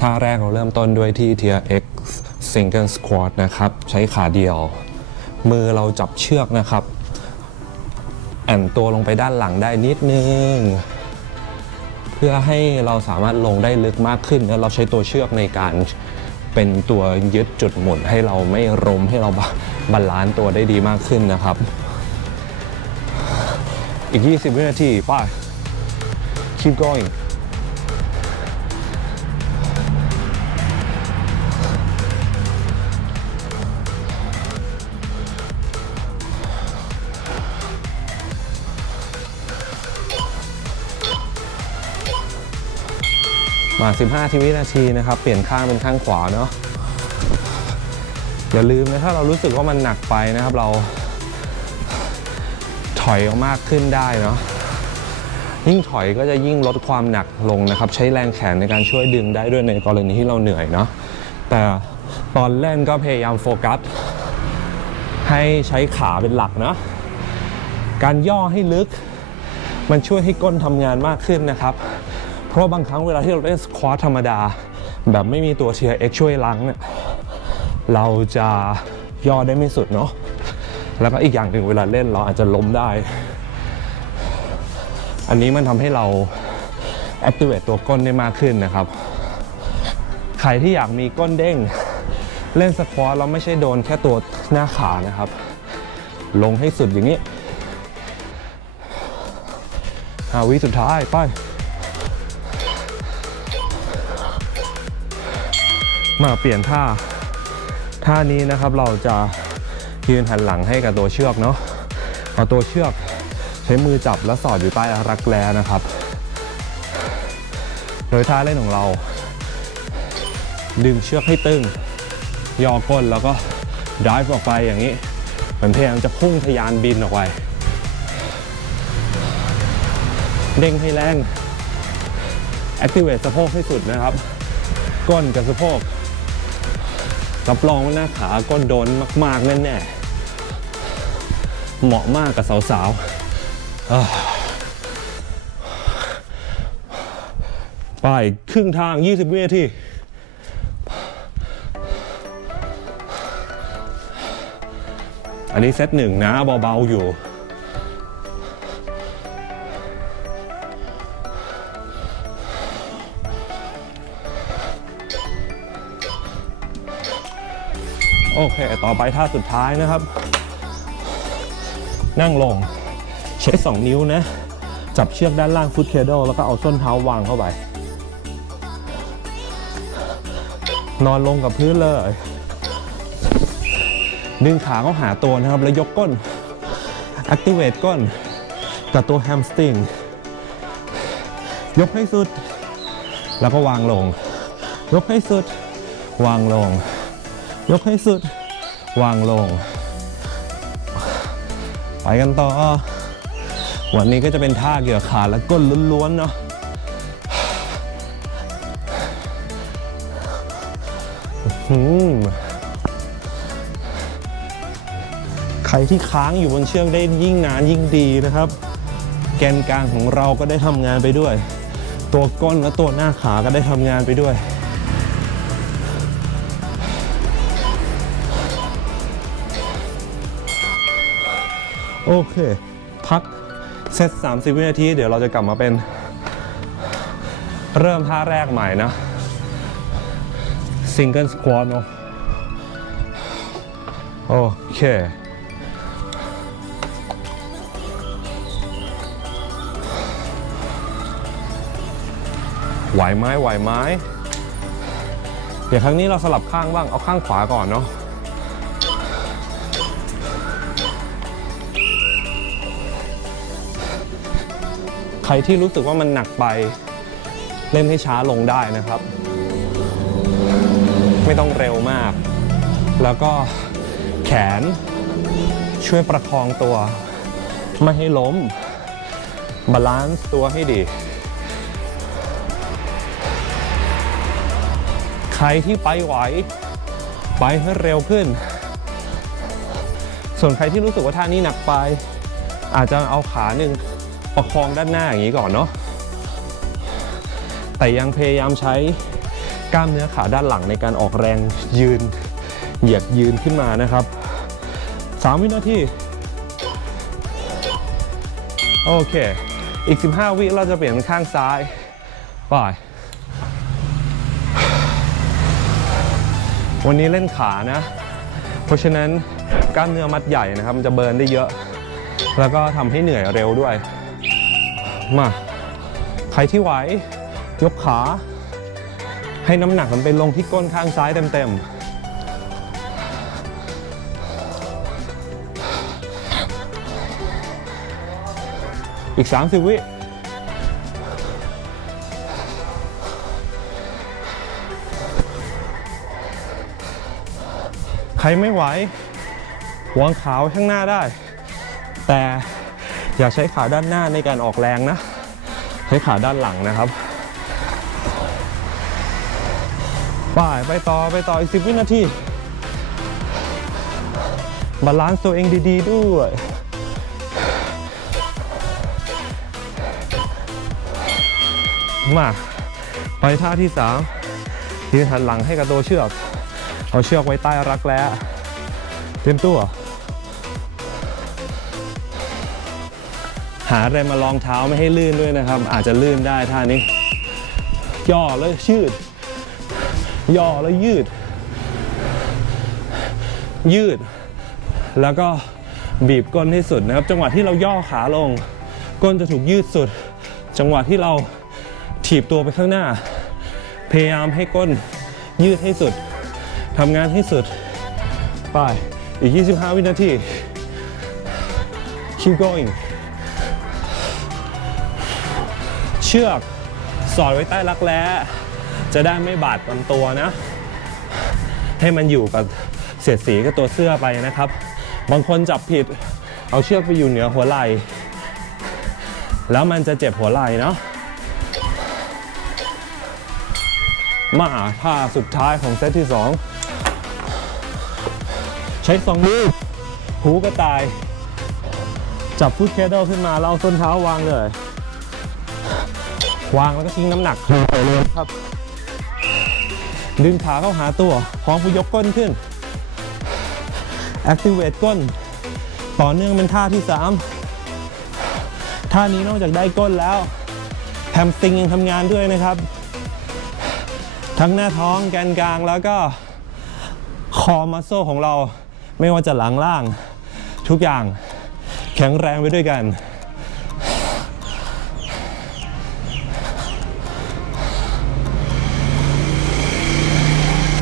ท่าแรกเราเริ่มต้นด้วยที่ Tier X Single Squat นะครับ ใช้ขาเดียว มือเราจับเชือกนะครับ แอนตัวลงไปด้านหลังได้นิดนึง เพื่อให้เราสามารถลงได้ลึกมากขึ้น แล้วเราใช้ตัวเชือกในการเป็นตัวยึดจุดหมุนให้เราไม่รมให้เราบาบาลานซ์ตัวได้ดีมากขึ้นนะครับ อีก 20 วินาที ไป keep going มา 15 ทีวินาทีนะครับ เปลี่ยนข้างเป็นข้างขวาเนาะอย่าลืมนะถ้าเรารู้สึกว่ามันหนักไปนะครับ เราถอยออกมากขึ้นได้เนาะยิ่งถอยก็จะยิ่งลดความหนักลงนะครับ ใช้แรงแขนในการช่วยดึงได้ด้วยในกรณีที่เราเหนื่อยเนาะแต่ตอนเล่นก็พยายามโฟกัส ให้ใช้ขาเป็นหลักเนาะการย่อให้ลึก มันช่วยให้ก้นทำงานมากขึ้นนะครับ เพราะบางครั้งเวลาที่เราเล่นสควอตธรรมดา แบบไม่มีตัวเทียร์เอ็กช่วยล้างเนี่ยเราจะย่อได้ไม่สุดเนาะแล้วก็อีกอย่างหนึ่งเวลาเล่นเราอาจจะล้มได้ อันนี้มันทำให้เรา activate ตัวก้นได้มากขึ้นนะครับ ใครที่อยากมีก้นเด้ง เล่นสควอตเราไม่ใช่โดนแค่ตัวหน้าขานะครับ ลงให้สุดอย่างนี้หาวิสุดท้าย ไป มาเปลี่ยนท่า ท่านี้นะครับเราจะยืนหันหลังให้กับตัวเชือกเนาะเอาตัวเชือกใช้มือจับแล้วสอดอยู่ใต้รักแร้นะครับ โดยท่าเล่นของเรา ดึงเชือกให้ตึง ย่อก้นแล้วก็ด i v e ออกไปอย่างนี้เหมือนพยายามจะพุ่งทะยานบินออกไปเด้งให้แรง activate สะโพกให้สุดนะครับ ก้นกับสะโพก รับรองว่าหน้าขาก้นโดนมากๆแน่ๆเหมาะมากกับสาวๆ ไปครึ่งทาง 20วินาทีอันนี้เซตหนึ่งนะเบา ๆ อยู่ โอเค ต่อไปท่าสุดท้ายนะครับ นั่งลง ใช้2นิ้วนะ จับเชือกด้านล่างฟุตเคดลแล้วก็เอาส้นเท้าวางเข้าไป นอนลงกับพื้นเลย ดึงขาเข้าหาตัวนะครับ แล้วยกก้น activate ก้น กับตัว hamstring ยกให้สุด แล้วก็วางลง ยกให้สุด วางลง ยกให้สุด วางลง ไปกันต่อ วันนี้ก็จะเป็นท่าเกี่ยวขาและก้นล้วนๆเนาะหือใครที่ค้างอยู่บนเชือกได้ยิ่งนานยิ่งดีนะครับ แกนกลางของเราก็ได้ทำงานไปด้วย ตัวก้นและตัวหน้าขาก็ได้ทำงานไปด้วย โอเค พักเซต30 วินาที เดี๋ยวเราจะกลับมาเป็น เริ่มท่าแรกใหม่นะซิงเกิลสควอตเนาะโอเคไหวไหมไหวไหมเดี๋ยวครั้งนี้เราสลับข้างบ้าง เอาข้างขวาก่อนเนาะ ใครที่รู้สึกว่ามันหนักไป เล่นให้ช้าลงได้นะครับ ไม่ต้องเร็วมาก แล้วก็แขนช่วยประคองตัว ไม่ให้ล้ม บาลานซ์ตัวให้ดี ใครที่ไปไหว ไปให้เร็วขึ้น ส่วนใครที่รู้สึกว่าท่านี้หนักไป อาจจะเอาขาหนึ่ง ประคองด้านหน้าอย่างนี้ก่อนเนาะแต่ยังพยายามใช้กล้ามเนื้อขาด้านหลังในการออกแรงยืน เหยียดยืนขึ้นมานะครับ 3 วินาที โอเค อีก 15 วิเราจะเปลี่ยนเป็นข้างซ้ายไปวันนี้เล่นขานะ เพราะฉะนั้นกล้ามเนื้อมัดใหญ่นะครับ มันจะเบิร์นได้เยอะ แล้วก็ทำให้เหนื่อยเร็วด้วย มา ใครที่ไหว ยกขา ให้น้ำหนักมันไปลงที่ก้นข้างซ้ายเต็มๆอีก 30 วิใครไม่ไหววางขาไว้ข้างหน้าได้ แต่ อย่าใช้ขาด้านหน้าในการออกแรงนะ ใช้ขาด้านหลังนะครับไปไปต่อไปต่ออีก 10 วินาทีบาลานซ์ตัวเองดี ๆ ด้วยมาไปท่าที่3ยืนหันหลังให้กับตัวเชือก เอาเชือกไว้ใต้รักแร้เตรียมตัว หาอะไรมาลองเท้าไม่ให้ลื่นด้วยนะครับ อาจจะลื่นได้ท่านี้ ย่อแล้วยืด ย่อแล้วยืด ยืด แล้วก็บีบก้นให้สุดนะครับ จังหวะที่เราย่อขาลง ก้นจะถูกยืดสุด จังหวะที่เราถีบตัวไปข้างหน้า พยายามให้ก้นยืดให้สุดทำงานให้สุด ไป อีก 25 วินาที keep going เชือกสอดไว้ใต้รักแร้จะได้ไม่บาดลำตัวนะ ให้มันอยู่กับเสียดสีกับตัวเสื้อไปนะครับ บางคนจับผิดเอาเชือกไปอยู่เหนือหัวไหล่ แล้วมันจะเจ็บหัวไหล่เนาะมาท่าสุดท้ายของเซตที่ 2 ใช้สองมือหูกระต่าย จับฟุตเคเดิลขึ้นมาแล้วเอาส้นเท้าวางเลย วางแล้วก็ทิ้งน้ำหนักลงไปเลยครับ ดึงขาเข้าหาตัวพร้อมพุยกก้นขึ้น activate ก้น ต่อเนื่องเป็นท่าที่ 3 ท่านี้นอกจากได้ก้นแล้วแฮมสตริงยังทำงานด้วยนะครับ ทั้งหน้าท้องแกนกลางแล้วก็คอมัสโซของเราไม่ว่าจะหลังล่าง ทุกอย่างแข็งแรงไปด้วยกัน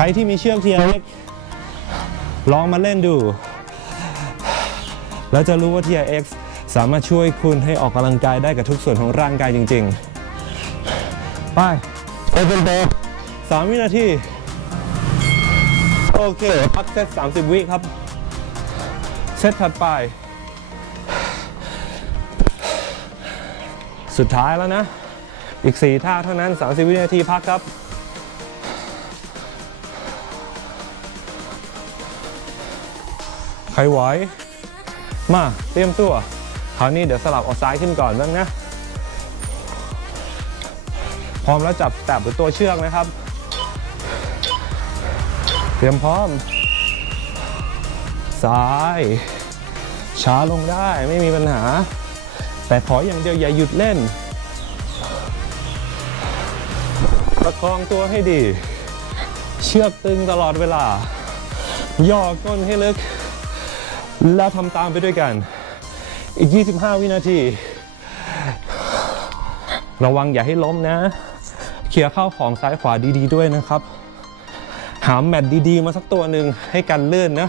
รที่มีเชือกเทียนเล็กลองมาเล่นดู แล้วจะรู้ว่า TRX สามารถช่วยคุณให้ออกกำลังกายได้กับทุกส่วนของร่างกายจริง ๆ ไปโอเ n นโ o สามวินาที โอเค พักเซต30 วิครับ เซตถัดไป สุดท้ายแล้วนะ อีก 4 ท่าเท่านั้น 30 วินาทีพักครับ ใครไหวมาเตรียมตัวคราวนี้เดี๋ยวสลับเอาซ้ายขึ้นก่อนบ้างนะ พร้อมแล้วจับแตะบนตัวเชือกนะครับ เตรียมพร้อม ซ้าย ช้าลงได้ไม่มีปัญหา แต่ขออย่างเดียวอย่าหยุดเล่น ประคองตัวให้ดี เชือกตึงตลอดเวลา ย่อก้นให้ลึก แล้วทำตามไปด้วยกัน อีก 25 วินาที ระวังอย่าให้ล้มนะ เคลียร์เข้าของซ้ายขวาดีๆด้วยนะครับ หาแมตดีๆ มาสักตัวหนึ่งให้กันลื่อนนะ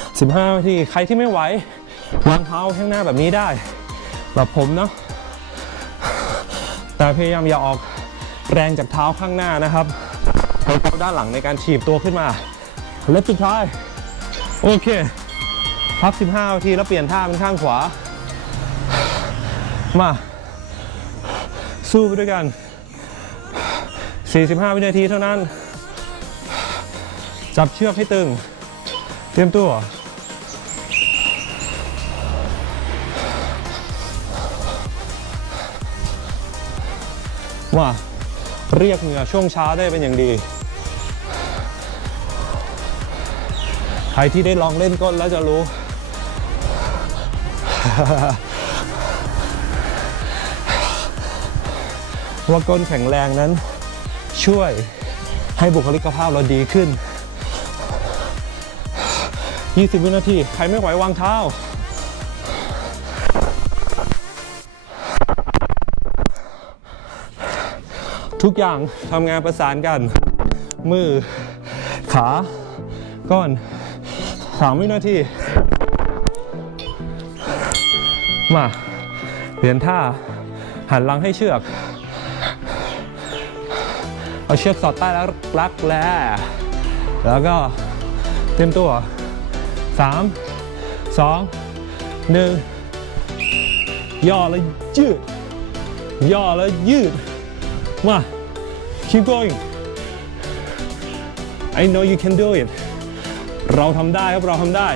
15 นาที ใครที่ไม่ไหว วางเท้าข้างหน้าแบบนี้ได้ แบบผมเนาะแต่พยายามอย่าออกแรงจากเท้าข้างหน้านะครับใช้เท้าด้านหลังในการถีบตัวขึ้นมา เล็บสุดท้าย โอเค พัก 15นาทีแล้วเปลี่ยนท่าเป็นข้างขวา มา สู้ไปด้วยกัน 45 วินาทีเท่านั้น จับเชือกให้ตึง เตรียมตัวว่าเรียกเหงื่อช่วงเช้าได้เป็นอย่างดี ใครที่ได้ลองเล่นก้นแล้วจะรู้ ว่าก้นแข็งแรงนั้นช่วยให้บุคลิกภาพเราดีขึ้น 20 วินาที ใครไม่ไหววางเท้า ทุกอย่างทำงานประสานกัน มือ ขา ก้อนสามวินาที มาเปลี่ยนท่าหันหลังให้เชือก เอาเชือกสอดใต้แล้วรักแร้แล้วก็เตรียมตัว 3 2 1 ย่อแล้วยืด ย่อแล้วยืด มา keep going I know you can do it เราทำได้ครับ เราทำได้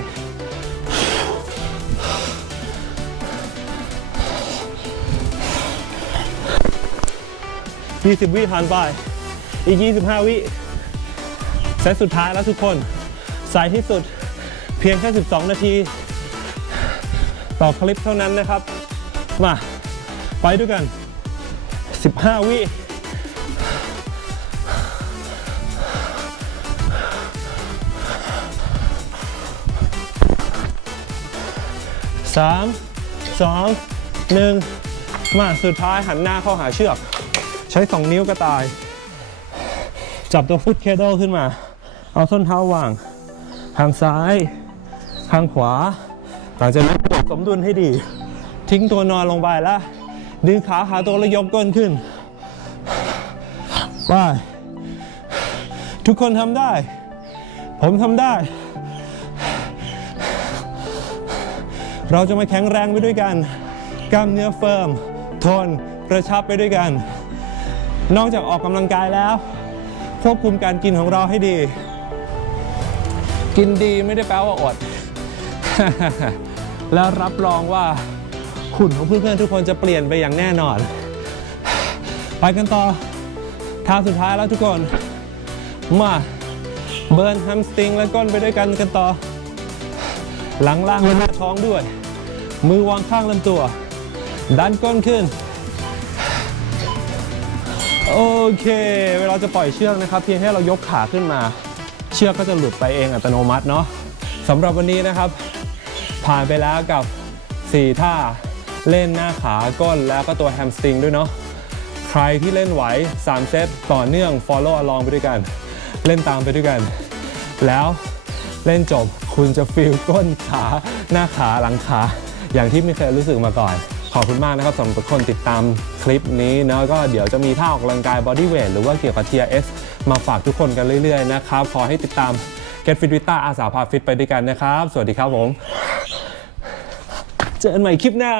20 วิผ่านไป อีก 25 วิเซตสุดท้ายแล้วทุกคนสายที่สุดเพียงแค่ 12 นาที ต่อคลิปเท่านั้นนะครับ มา ไปด้วยกัน 15 วิสามสองหนึ่งมาสุดท้ายหันหน้าเข้าหาเชือก ใช้ 2 นิ้วกระต่าย จับตัวฟุตเคเดิลขึ้นมา เอาส้นเท้าวางทางซ้าย ทางขวา หลังจากนั้นกดสมดุลให้ดี ทิ้งตัวนอนลงไปแล้ว ดึงขาหาตัวแล้วยกก้นขึ้นไปทุกคนทำได้ ผมทำได้ เราจะมาแข็งแรงไปด้วยกัน กล้ามเนื้อเฟิร์ม ทน กระชับไปด้วยกัน นอกจากออกกำลังกายแล้วควบคุมการกินของเราให้ดี กินดีไม่ได้แปลว่าอด แล้วรับรองว่าหุ่นของเพื่อนๆทุกคนจะเปลี่ยนไปอย่างแน่นอน ไปกันต่อท่าสุดท้ายแล้วทุกคน มาเบิร์นแฮมสตริงและก้นไปด้วยกันกันต่อ หลังล่างและหน้าท้องด้วย มือวางข้างลำตัว ดันก้นขึ้น โอเค เวลาจะปล่อยเชือกนะครับ เพียงแค่เรายกขาขึ้นมา เชือกก็จะหลุดไปเองอัตโนมัติเนาะสำหรับวันนี้นะครับ ผ่านไปแล้วกับ 4 ท่าเล่นหน้าขาก้นแล้วก็ตัวแฮมสตริงด้วยเนาะใครที่เล่นไหว 3 เซตต่อเนื่อง follow along ไปด้วยกัน เล่นตามไปด้วยกัน แล้วเล่นจบคุณจะฟีลก้นขาหน้าขาหลังขา อย่างที่ไม่เคยรู้สึกมาก่อน ขอบคุณมากนะครับสำหรับทุกคนติดตามคลิปนี้เนอะก็เดี๋ยวจะมีท่าออกกำลังกายบอดี้เวทหรือว่าเกี่ยวกับ TRX มาฝากทุกคนกันเรื่อยๆนะครับขอให้ติดตาม Get Fit with ต้าอาสาพาฟิตไปด้วยกันนะครับ สวัสดีครับผม เจอกันใหม่คลิปหน้า